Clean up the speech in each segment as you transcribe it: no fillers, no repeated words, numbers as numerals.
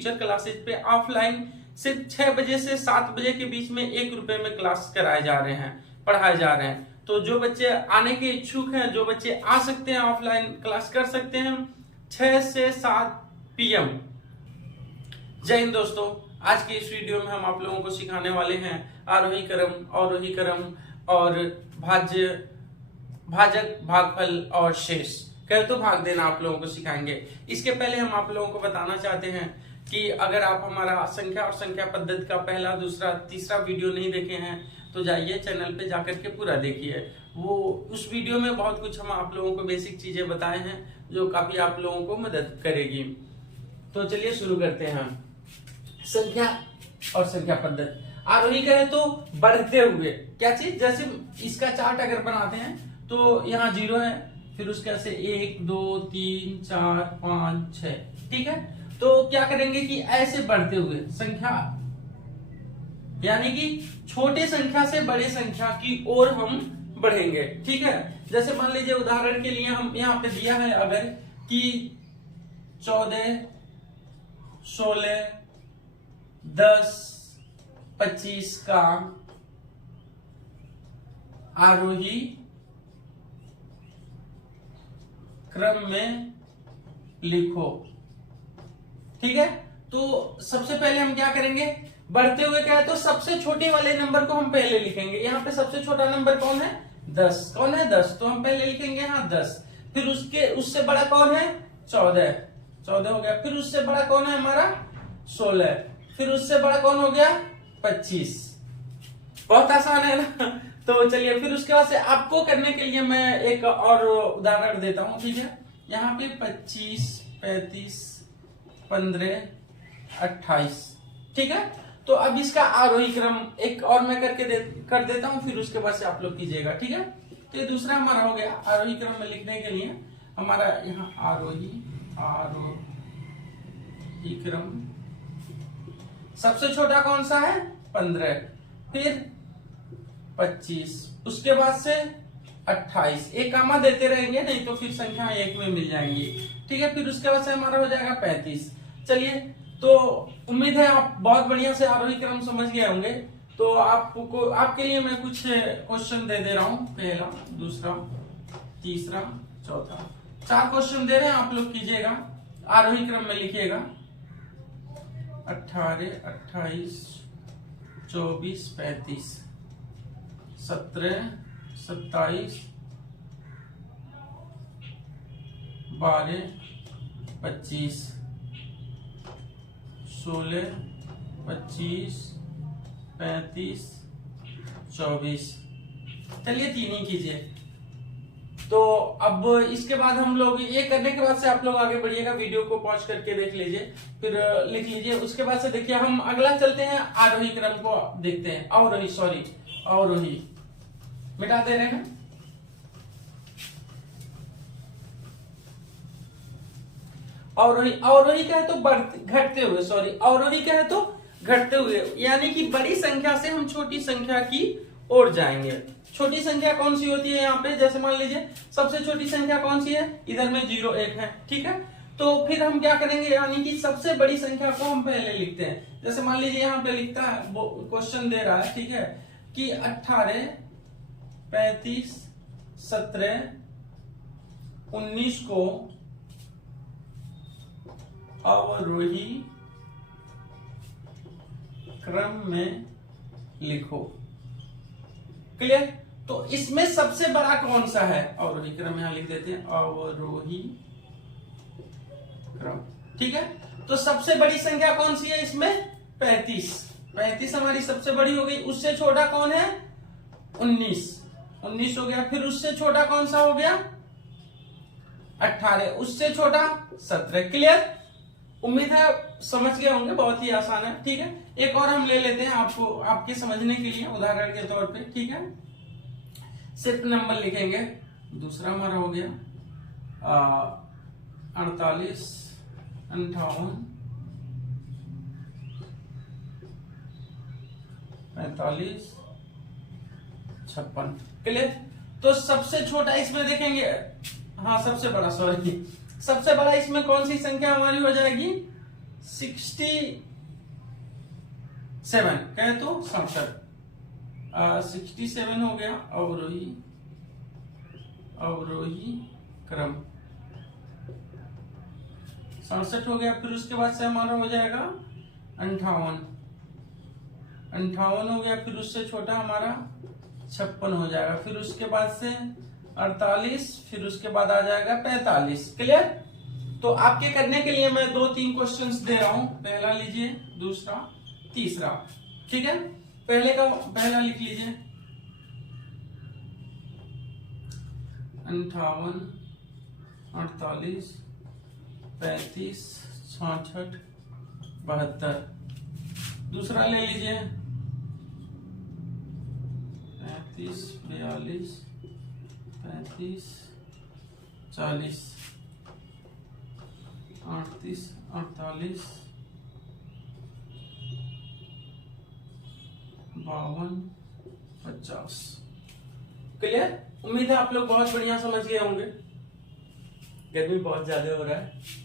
Future classes पे offline सिर्फ 6 बजे से 7 बजे के बीच में 1 रुपए में क्लास कराए जा रहे हैं, पढ़ाए जा रहे हैं। तो जो बच्चे आने के इच्छुक हैं, जो बच्चे आ सकते हैं ऑफलाइन क्लास कर सकते हैं 6 से 7 PM। जय हिंद दोस्तों, आज के इस वीडियो में हम आप लोगों को सिखाने वाले हैं आरोही क्रम, अवरोही क्रम और भाज्य, भाजक, भागफल और शेष। कल तो भाग देना आप लोगों को सिखाएंगे। इसके पहले हम आप लोगों को बताना चाहते हैं कि अगर आप हमारा संख्या और संख्या पद्धति का पहला, दूसरा, तीसरा वीडियो नहीं देखे हैं तो जाइए चैनल पे जाकर के पूरा देखिए। वो उस वीडियो में बहुत कुछ हम आप लोगों को बेसिक चीजें बताए हैं जो काफी आप लोगों को मदद करेगी। तो चलिए शुरू करते हैं। संख्या और संख्या पद्धति। आरोही कहे तो बढ़ते हुए क्या चीज, जैसे इसका चार्ट अगर बनाते हैं तो यहाँ 0 है, फिर उसके से 1 2 3 4 5 6, ठीक है। तो क्या करेंगे कि ऐसे बढ़ते हुए संख्या, यानी कि छोटे संख्या से बड़े संख्या की ओर हम बढ़ेंगे, ठीक है। जैसे मान लीजिए उदाहरण के लिए हम यहाँ पे दिया है अगर कि 14 16 10 25 का आरोही क्रम में लिखो, ठीक है। तो सबसे पहले हम क्या करेंगे, बढ़ते हुए क्या है तो सबसे छोटे वाले नंबर को हम पहले लिखेंगे। यहाँ पे सबसे छोटा नंबर कौन है, 10। कौन है, 10, तो हम पहले लिखेंगे यहाँ 10। फिर उससे बड़ा कौन है, 14 14 हो गया। फिर उससे बड़ा कौन है हमारा, 16। फिर उससे बड़ा कौन हो गया, 25। बहुत आसान है ना। तो चलिए फिर उसके बाद से आपको करने के लिए मैं एक और उदाहरण देता हूं, ठीक है। यहाँ पे 25 35 15 28, ठीक है। तो अब इसका आरोही क्रम एक और मैं कर देता हूं, फिर उसके बाद से आप लोग कीजिएगा, ठीक है। तो ये दूसरा हमारा हो गया। आरोही क्रम में लिखने के लिए हमारा यहाँ आरोही क्रम, सबसे छोटा कौन सा है, 15, फिर 25, उसके बाद से 28। एक कामा देते रहेंगे, नहीं तो फिर संख्या 1 में मिल जाएंगी, ठीक है। फिर उसके बाद से हमारा हो जाएगा 35। चलिए, तो उम्मीद है आप बहुत बढ़िया से आरोही क्रम समझ गए होंगे। तो आपके लिए मैं कुछ क्वेश्चन दे रहा हूं, पहला, दूसरा, तीसरा, चौथा, 4 क्वेश्चन दे रहे हैं, आप लोग कीजिएगा, आरोही क्रम में लिखिएगा। 18 28 24 35 17 27 12 25 16 25 35 24। चलिए 3 ही कीजिए। तो अब इसके बाद हम लोग ये करने के बाद से आप लोग आगे बढ़िएगा, वीडियो को पॉज करके देख लीजिए, फिर लिख लीजिए। उसके बाद से देखिए हम अगला चलते हैं, आरोही क्रम को देखते हैं। अवरोही मिटा दे रहे हैं। अवरोही कहे तो घटते हुए, अवरोही कहे तो घटते हुए, यानी कि बड़ी संख्या से हम छोटी संख्या की ओर जाएंगे। छोटी संख्या कौन सी होती है यहाँ पे, जैसे मान लीजिए सबसे छोटी संख्या कौन सी है, इधर में 0 1 है, ठीक है। तो फिर हम क्या करेंगे, यानी कि सबसे बड़ी संख्या को हम पहले लिखते हैं। जैसे मान लीजिए यहाँ पे लिखता है, क्वेश्चन दे रहा है, ठीक है, कि 18 35 17 19 को अवरोही क्रम में लिखो। क्लियर। तो इसमें सबसे बड़ा कौन सा है, अवरोही क्रम, यहां लिख देते हैं अवरोही क्रम, ठीक है। तो सबसे बड़ी संख्या कौन सी है इसमें, 35 हमारी सबसे बड़ी हो गई। उससे छोटा कौन है, 19 हो गया। फिर उससे छोटा कौन सा हो गया, 18, उससे छोटा 17। क्लियर। उम्मीद है समझ गए होंगे, बहुत ही आसान है, ठीक है। एक और हम ले लेते हैं आपको, आपके समझने के लिए, उदाहरण के तौर पे, ठीक है। सिर्फ नंबर लिखेंगे। दूसरा हमारा हो गया 48 58 45 56। क्लियर। तो सबसे छोटा इसमें देखेंगे, हाँ सबसे बड़ा, सबसे बड़ा इसमें कौन सी संख्या हमारी हो जाएगी, 67 कहे तो 67, 67 हो गया अवरोही क्रम, 67 हो गया। फिर उसके बाद से हमारा हो जाएगा 58 हो गया। फिर उससे छोटा हमारा 56 हो जाएगा। फिर उसके बाद से 48, फिर उसके बाद आ जाएगा 45। क्लियर? तो आपके करने के लिए मैं 2-3 क्वेश्चंस दे रहा हूं, पहला लीजिए, दूसरा, तीसरा। ठीक है, पहला लिख लीजिए 58, 48, 35, 66, 72। दूसरा ले लीजिए 35, 42, 35, 40, 38, 48, 52, 50। क्लियर? उम्मीद है आप लोग बहुत बढ़िया समझ गए होंगे। गर्मी बहुत ज्यादा हो रहा है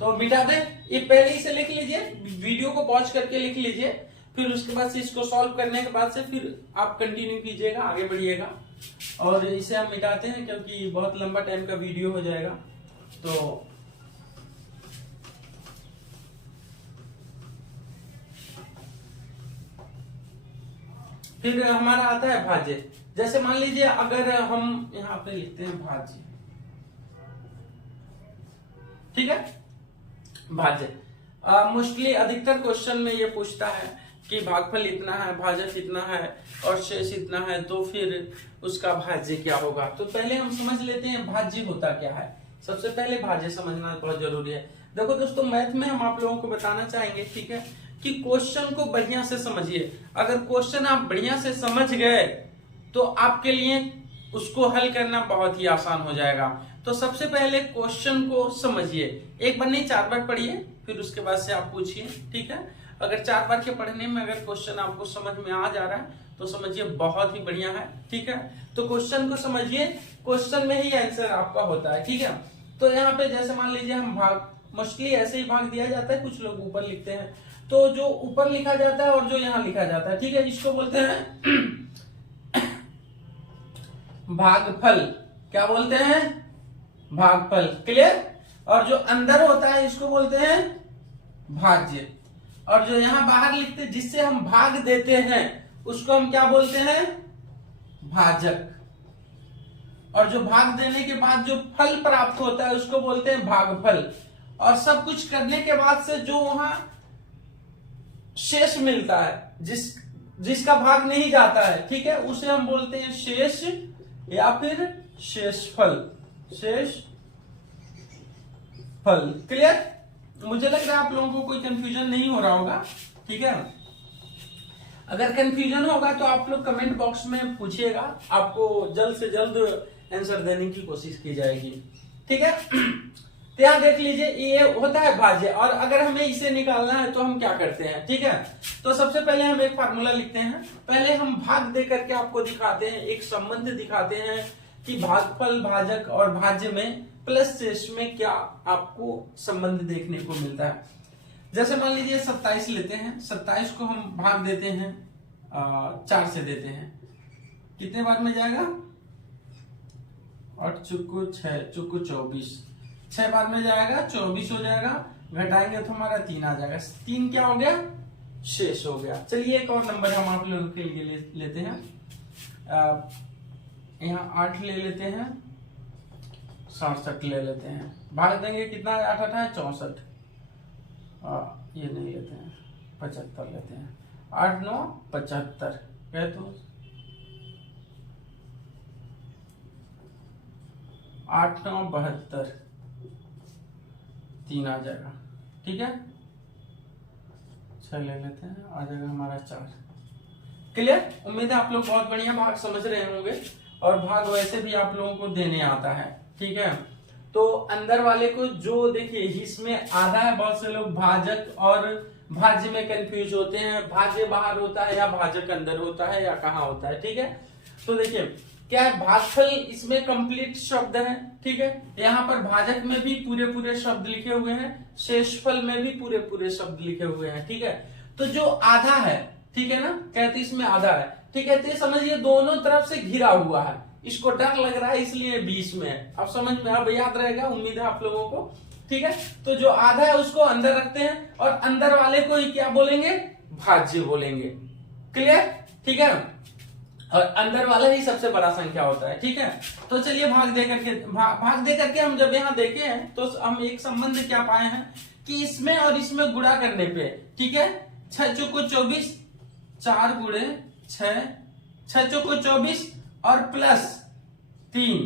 तो मिटा दे, ये पहले ही से लिख लीजिए, वीडियो को पॉज करके लिख लीजिए। फिर उसके बाद से इसको सॉल्व करने के बाद से फिर आप कंटिन्यू कीजिएगा, आगे बढ़िएगा। और इसे हम मिटाते हैं क्योंकि बहुत लंबा टाइम का वीडियो हो जाएगा। तो फिर हमारा आता है भाज्य। जैसे मान लीजिए अगर हम यहाँ पे लिखते हैं भाज्य, ठीक है, भाज्य। मोस्टली अधिकतर क्वेश्चन में ये पूछता है कि भागफल इतना है, भाजक इतना है और शेष इतना है, तो फिर उसका भाज्य क्या होगा। तो पहले हम समझ लेते हैं भाज्य होता क्या है। सबसे पहले भाज्य समझना बहुत जरूरी है। देखो दोस्तों, मैथ में हम आप लोगों को बताना चाहेंगे, ठीक है, कि क्वेश्चन को बढ़िया से समझिए। अगर क्वेश्चन आप बढ़िया से समझ गए तो आपके लिए उसको हल करना बहुत ही आसान हो जाएगा। तो सबसे पहले क्वेश्चन को समझिए, एक बार नहीं 4 बार पढ़िए, फिर उसके बाद से आप पूछिए। ठीक है, अगर 4 बार के पढ़ने में अगर क्वेश्चन आपको समझ में आ जा रहा है तो समझिए बहुत ही बढ़िया है। ठीक है, तो क्वेश्चन को समझिए, क्वेश्चन में ही आंसर आपका होता है। ठीक है, तो यहाँ पे जैसे मान लीजिए हम भाग, मोस्टली ऐसे ही भाग दिया जाता है, कुछ लोग ऊपर लिखते हैं। तो जो ऊपर लिखा जाता है और जो यहाँ लिखा जाता है, ठीक है, इसको बोलते हैं भागफल। क्या बोलते हैं? भागफल। क्लियर? और जो अंदर होता है इसको बोलते हैं भाज्य। और जो यहाँ बाहर लिखते हैं, जिससे हम भाग देते हैं, उसको हम क्या बोलते हैं? भाजक। और जो भाग देने के बाद जो फल प्राप्त होता है उसको बोलते हैं भागफल। और सब कुछ करने के बाद से जो वहां शेष मिलता है, जिसका भाग नहीं जाता है, ठीक है, उसे हम बोलते हैं शेष या फिर शेषफल। शेष फल। क्लियर? मुझे लग रहा है आप लोगों को कोई कंफ्यूजन नहीं हो रहा होगा। ठीक है, अगर कंफ्यूजन होगा तो आप लोग कमेंट बॉक्स में पूछिएगा, आपको जल्द से जल्द आंसर देने की कोशिश की जाएगी। ठीक है, तो यहां देख लीजिए, ये होता है भाज्य। और अगर हमें इसे निकालना है तो हम क्या करते हैं? ठीक है, तो सबसे पहले हम एक फार्मूला लिखते हैं। पहले हम भाग दे करके आपको दिखाते हैं, एक संबंध दिखाते हैं कि भागफल, भाजक और भाज्य में प्लस शेष में क्या आपको संबंध देखने को मिलता है। जैसे मान लीजिए 27 लेते हैं, 27 को हम भाग देते हैं 4 से देते हैं, कितने बार में जाएगा? 8 चुक्कू 6 चुक्कू 24, 6 बार में जाएगा, 24 हो जाएगा। घटाएंगे तो हमारा 3 आ जाएगा। 3 क्या हो गया? शेष हो गया। चलिए एक और नंबर हम आप लोगों के लिए लेते हैं, यहाँ 8 ले लेते हैं, 67 ले लेते हैं। भाग देंगे, कितना 8 8 है 64, ये नहीं लेते हैं, 75 लेते हैं। 8 9 75 कह तो 8 9 72, 3 आ जाएगा। ठीक है, 6 ले लेते हैं, आ जाएगा हमारा 4। क्लियर? उम्मीद है आप लोग बहुत बढ़िया भाग समझ रहे होंगे। और भाग वैसे भी आप लोगों को देने आता है। ठीक है, तो अंदर वाले को जो देखिए, इसमें आधा है। बहुत से लोग भाजक और भाज्य में कंफ्यूज होते हैं, भाज्य बाहर होता है या भाजक अंदर होता है या कहाँ होता है। ठीक है, तो देखिए क्या है, भागफल इसमें कंप्लीट शब्द है, ठीक है। यहाँ पर भाजक में भी पूरे पूरे शब्द लिखे हुए हैं, शेषफल में भी पूरे पूरे शब्द लिखे हुए हैं, ठीक है। तो जो आधा है, ठीक है ना, कहते इसमें आधा है, ठीक है। तो ये समझिए दोनों तरफ से घिरा हुआ है, इसको डर लग रहा है इसलिए बीच में है। अब समझ में, अब याद रहेगा, उम्मीद है आप लोगों को, ठीक है। तो जो आधा है उसको अंदर रखते हैं और अंदर वाले को ही क्या बोलेंगे, भाज्य बोलेंगे। क्लियर, ठीक है। और अंदर वाला ही सबसे बड़ा संख्या होता है, ठीक है। तो चलिए भाग दे करके हम जब यहाँ देखे हैं तो हम एक संबंध क्या पाए हैं कि इसमें और इसमें गुणा करने पे, ठीक है, 6 चौको 24, 4 गुणे 6, 6 चौको 24 और प्लस 3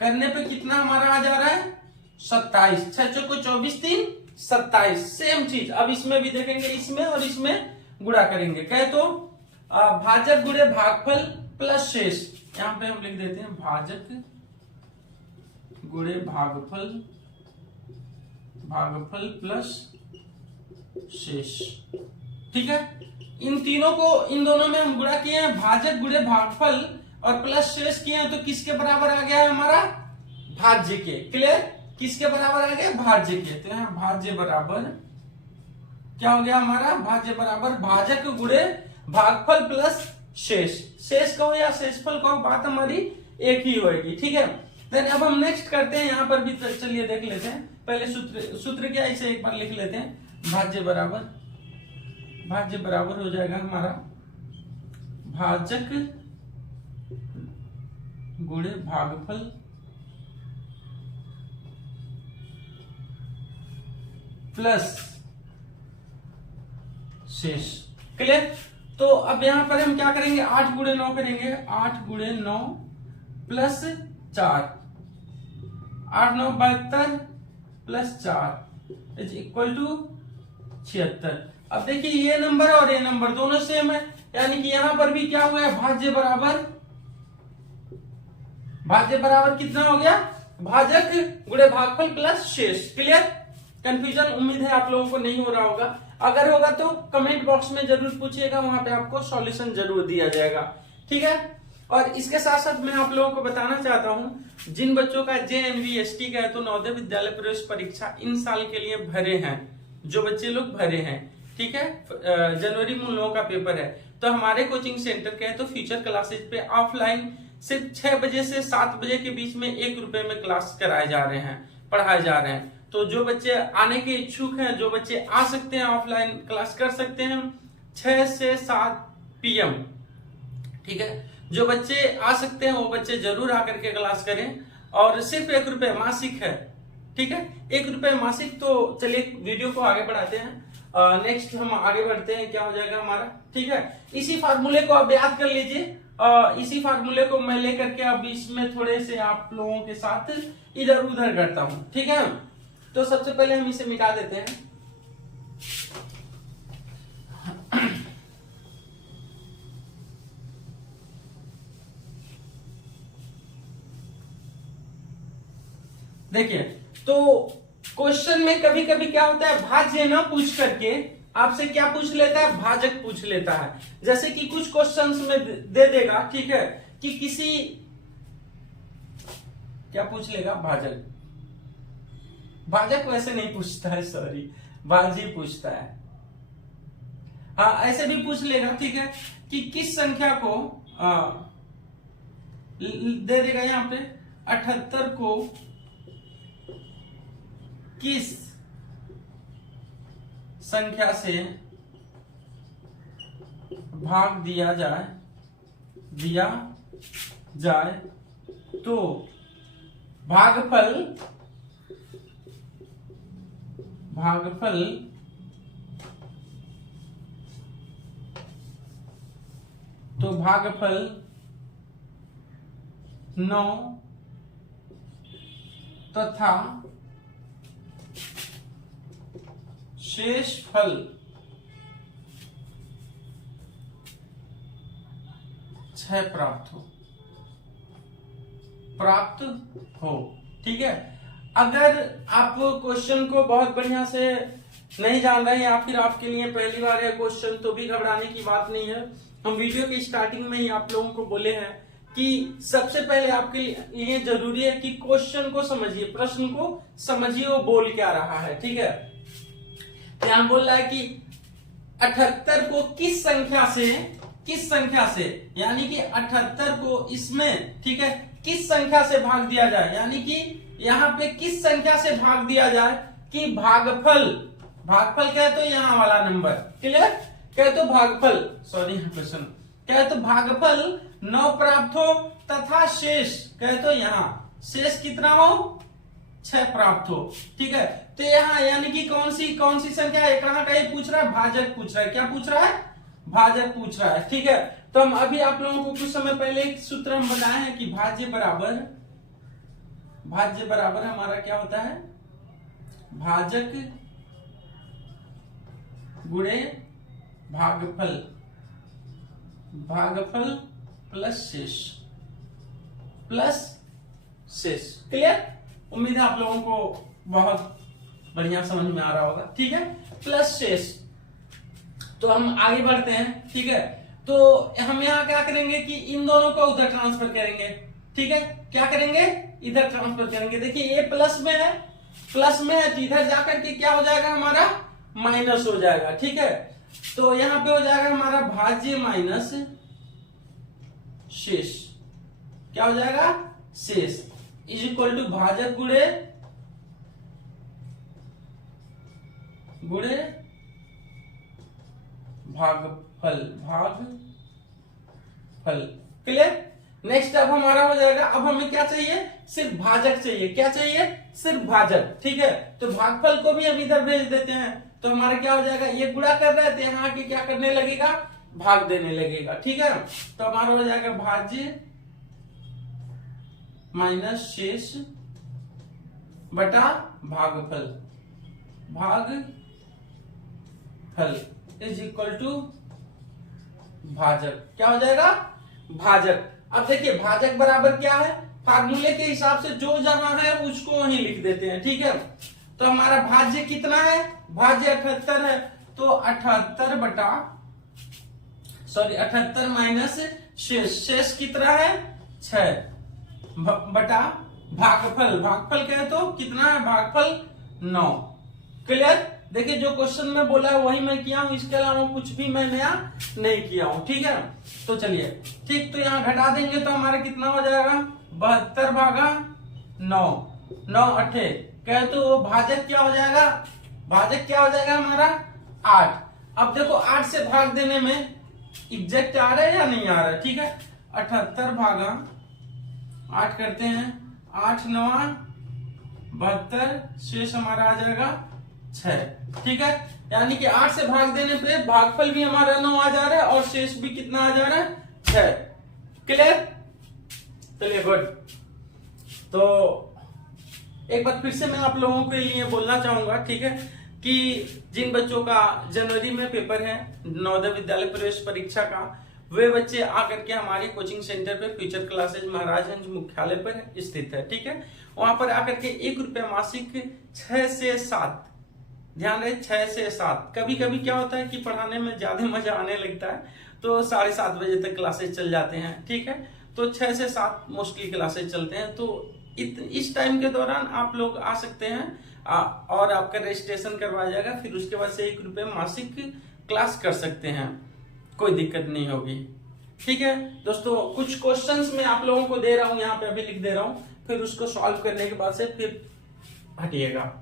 करने पे कितना हमारा आ जा रहा है, 27। 6 चौको 24, 3 27। सेम चीज अब इसमें भी देखेंगे, इसमें और इसमें गुणा करेंगे। कहे तो भाजक गुणे भागफल प्लस शेष, यहां पे हम लिख देते हैं भाजक गुणे भागफल, भागफल प्लस शेष, ठीक है। इन तीनों को, इन दोनों में हम गुणा किए हैं, भाजक गुणे भागफल और प्लस शेष किए हैं, तो किसके बराबर आ गया है हमारा, भाज्य के। क्लियर, किसके बराबर आ गया, भाज्य के। तो यहाँ भाज्य बराबर क्या हो गया हमारा, भाज्य बराबर भाजक गुणे भागफल प्लस शेष। शेष कहो या शेषफल कहो, बात हमारी एक ही होगी, ठीक है। देन अब हम नेक्स्ट करते हैं, यहां पर भी चलिए देख लेते हैं। पहले सूत्र क्या, इसे एक बार लिख लेते हैं। भाज्य बराबर हो जाएगा हमारा भाजक गुणे भागफल प्लस शेष। क्लियर। तो अब यहां पर हम क्या करेंगे, 8 गुणे 9 करेंगे, 8 गुणे 9 प्लस 4, 8 9 72 प्लस 4 इज इक्वल टू 76। अब देखिए ये नंबर और ये नंबर दोनों सेम है, यानी कि यहां पर भी क्या हुआ है, भाज्य बराबर कितना हो गया, भाजक गुणे भागफल प्लस शेष। क्लियर, कंफ्यूजन उम्मीद है आप लोगों को नहीं हो रहा होगा। अगर होगा तो कमेंट बॉक्स में जरूर पूछिएगा, वहां पे आपको सॉल्यूशन जरूर दिया जाएगा, ठीक है। और इसके साथ साथ मैं आप लोगों को बताना चाहता हूं, जिन बच्चों का JNV/ST का है तो नवोदय विद्यालय प्रवेश परीक्षा इन साल के लिए भरे हैं, जो बच्चे लोग भरे हैं, ठीक है, जनवरी में उन लोगों का पेपर है, तो हमारे कोचिंग सेंटर के हैं तो फ्यूचर क्लासेज पे ऑफलाइन सिर्फ 6 बजे से 7 बजे के बीच में 1 रुपए में क्लास कराए जा रहे हैं, पढ़ाए जा रहे हैं। तो जो बच्चे आने के इच्छुक हैं, जो बच्चे आ सकते हैं ऑफलाइन क्लास कर सकते हैं 6 से 7 PM, ठीक है। जो बच्चे आ सकते हैं वो बच्चे जरूर आकर के क्लास करें, और सिर्फ 1 रुपए मासिक है, ठीक है, 1 रुपए मासिक। तो चलिए वीडियो को आगे बढ़ाते हैं, नेक्स्ट हम आगे बढ़ते हैं, क्या हो जाएगा हमारा, ठीक है। इसी फार्मूले को आप याद कर लीजिए, इसी फार्मूले को मैं लेकर के अब इसमें थोड़े से आप लोगों के साथ इधर उधर करता हूं, ठीक है। तो सबसे पहले हम इसे मिटा देते हैं। देखिए, तो क्वेश्चन में कभी कभी क्या होता है, भाज्य ना पूछ करके आपसे क्या पूछ लेता है, भाजक पूछ लेता है। जैसे कि कुछ क्वेश्चंस में दे देगा, ठीक है, कि किसी, क्या पूछ लेगा, भाजक। भाजक वैसे नहीं पूछता है, सॉरी, भाजी पूछता है। हाँ, ऐसे भी पूछ लेगा, ठीक है, कि किस संख्या को दे देगा यहां पे 78 को किस संख्या से भाग दिया जाए तो भागफल तो 9 तथा शेष फल 6 प्राप्त हो, ठीक है। अगर आप क्वेश्चन को बहुत बढ़िया से नहीं जान रहे हैं या फिर आपके लिए पहली बार है क्वेश्चन, तो भी घबराने की बात नहीं है। हम वीडियो की स्टार्टिंग में ही आप लोगों को बोले हैं कि सबसे पहले आपके लिए जरूरी है कि क्वेश्चन को समझिए, प्रश्न को समझिए वो बोल क्या रहा है। ठीक है, यहां बोल रहा है कि 78 को किस संख्या से यानी कि 78 को इसमें, ठीक है, किस संख्या से भाग दिया जाए, यानी कि यहाँ पे किस संख्या से भाग दिया जाए कि भागफल क्या है तो यहाँ वाला नंबर, क्लियर, क्या है तो भागफल, सॉरी क्वेश्चन क्या है तो भागफल 9 प्राप्त हो तथा शेष क्या है तो यहाँ शेष कितना हो 6 प्राप्त हो। ठीक है, तो यहाँ यानी कि कौन सी संख्या है, कहाँ का ये पूछ रहा है, भाजक पूछ रहा है, क्या पूछ रहा है, भाजक पूछ रहा है। ठीक है, तो हम अभी आप लोगों को कुछ समय पहले एक सूत्र हम बनाए हैं कि भाज्य बराबर हमारा क्या होता है, भाजक गुणे भागफल प्लस शेष। क्लियर, उम्मीद है आप लोगों को बहुत बढ़िया समझ में आ रहा होगा। ठीक है, प्लस शेष। तो हम आगे बढ़ते हैं। ठीक है, तो हम यहाँ क्या करेंगे कि इन दोनों को उधर ट्रांसफर करेंगे। ठीक है, क्या करेंगे, इधर ट्रांसफर करेंगे। देखिए ये प्लस में है तो इधर जाकर के क्या हो जाएगा, हमारा माइनस हो जाएगा। ठीक है, तो यहां पे हो जाएगा हमारा भाज्य माइनस शेष, क्या हो जाएगा, शेष इज इक्वल टू भाजक गुणे भागफल। क्लियर, नेक्स्ट अब हमारा हो जाएगा, अब हमें क्या चाहिए, सिर्फ भाजक चाहिए। क्या चाहिए, सिर्फ भाजक। ठीक है, तो भागफल को भी हम इधर भेज देते हैं, तो हमारा क्या हो जाएगा, ये गुणा कर रहे थे, यहाँ के क्या करने लगेगा, भाग देने लगेगा। ठीक है, तो हमारा हो जाएगा भाज्य माइनस शेष बटा भागफल इज इक्वल टू भाजक। क्या हो जाएगा, भाजक। अब देखिए भाजक बराबर क्या है, फार्मूले के हिसाब से जो जहां है उसको वहीं लिख देते हैं। ठीक है, तो हमारा भाज्य कितना है, भाज्य 78 है, तो 78 माइनस शेष कितना है 6 बटा भागफल क्या है तो कितना है, भागफल 9। क्लियर, देखिए जो क्वेश्चन में बोला है वही मैं किया हूं, इसके अलावा कुछ भी मैं नया नहीं किया हूं। ठीक है, तो चलिए ठीक, तो यहाँ घटा देंगे तो हमारा कितना हो जाएगा, 72 भागा 9 अठे कहे तो भाजक क्या हो जाएगा, हमारा 8। अब देखो 8 से भाग देने में एग्जैक्ट आ रहा है या नहीं आ रहा है। ठीक है, 78 भागा 8 करते हैं, 8 9 72, शेष हमारा आ जाएगा 6। ठीक है, यानी कि 8 से भाग देने पे भागफल भी हमारा 9 आ जा रहा है और शेष भी कितना आ जा रहा है 6। क्लियर, चलिए गुड। तो एक बार फिर से मैं आप लोगों के लिए बोलना चाहूंगा, ठीक है, कि जिन बच्चों का जनवरी में पेपर है नवोदय विद्यालय प्रवेश परीक्षा का, वे बच्चे आकर के हमारे कोचिंग सेंटर पे फ्यूचर क्लासेज महाराजगंज मुख्यालय पर स्थित है। ठीक है, वहां पर आकर के 1 रुपया मासिक 6 से 7, ध्यान रहे 6 से 7। कभी कभी क्या होता है कि पढ़ाने में ज्यादा मजा आने लगता है तो 7:30 बजे तक क्लासेज चल जाते हैं। ठीक है, तो 6 से 7 मोस्टली क्लासेज चलते हैं, तो इस टाइम के दौरान आप लोग आ सकते हैं और आपका रजिस्ट्रेशन करवाया जाएगा, फिर उसके बाद से 1 रुपये मासिक क्लास कर सकते हैं, कोई दिक्कत नहीं होगी। ठीक है दोस्तों, कुछ क्वेश्चंस मैं आप लोगों को दे रहा हूं, यहाँ पे अभी लिख दे रहा हूं, फिर उसको सॉल्व करने के बाद से फिर हटिएगा।